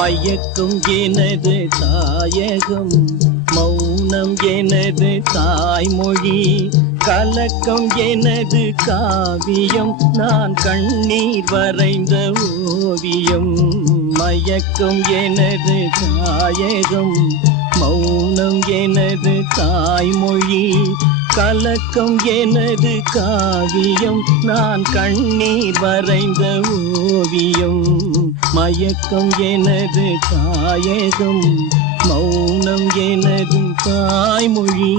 மயக்கும் எனது தாயகம், மௌனம் எனது தாய்மொழி, கலக்கம் எனது காவியம், நான் கண்ணீர் வரைந்த ஓவியம். மயக்கம் எனது தாயகம், மௌனம் எனது தாய்மொழி, கலக்கம் எனது காவியம், நான் கண்ணீர் வரைந்த ஓவியம். மயக்கம் எனது தாயகம், மௌனம் எனது தாய்மொழி.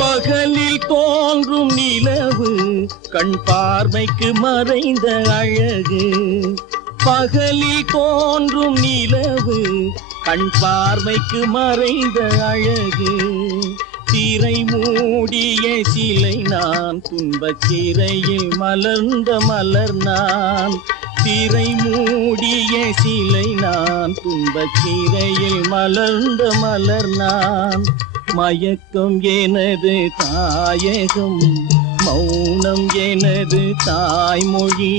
பகலில் தோன்றும் நிலவு, கண் பார்வைக்கு மறைந்த அழகு. பகலில் தோன்றும் நிலவு, கண் பார்வைக்கு மறைந்த அழகு. திரை மூடிய சிலை நான், துன்பச் சிறையில் மலர்ந்த மலர் நான். திரை மூடிய சிலை நான், துன்பச் சிறையில் மலர்ந்த மலர் நான். மயக்கம் எனது தாயகம், மௌனம் எனது தாய்மொழி,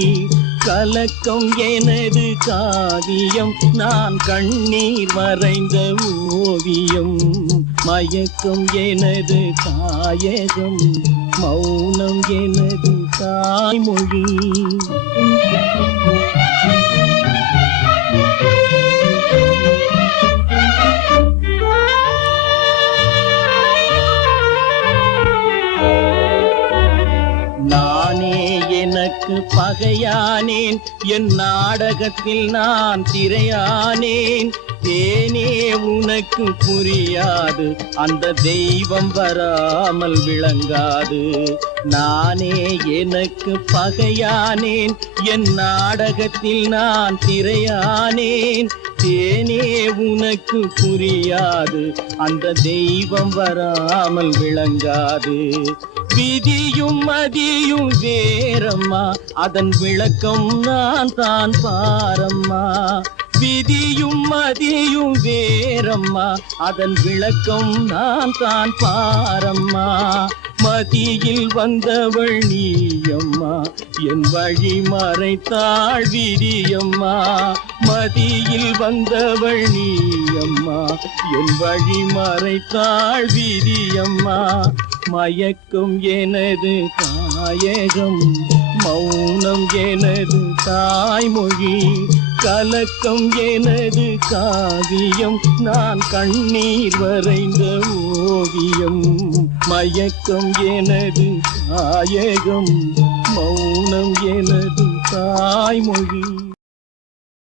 கலக்கம் எனது காவியம், நான் கண்ணீர் வரைந்த ஓவியம். மயக்கம் எனது தாயகம், மௌனம் எனது தாய்மொழி. நானே எனக்கு பகையானேன், என் நாடகத்தில் நான் திரையானேன். தேனே உனக்கு புரியாது, அந்த தெய்வம் வராமல் விளங்காது. நானே எனக்கு பகையானேன், என் நாடகத்தில் நான் திரையானேன். தேனே உனக்கு புரியாது, அந்த தெய்வம் வராமல் விளங்காது. விதியும் மதியும் வேறம்மா, அதன் விளக்கம் நான் தான் பாரம்மா. விதியும் மதியும் வேறம்மா, அதன் விளக்கம் நான் தான் பாரம்மா. மதியில் வந்தவள் நீயம்மா, என் வழி மறைத்தாள் விதியம்மா. மதியில் வந்தவள் நீயம்மா, என் வழி மறைத்தாள் விதியம்மா. மயக்கம் எனது தாயகம், மௌனம் எனது தாய்மொழி, கலக்கம் எனது காவியம், நான் கண்ணீர் வரைந்த ஓவியம். மயக்கம் எனது தாயகம், மௌனம் எனது தாய்மொழி.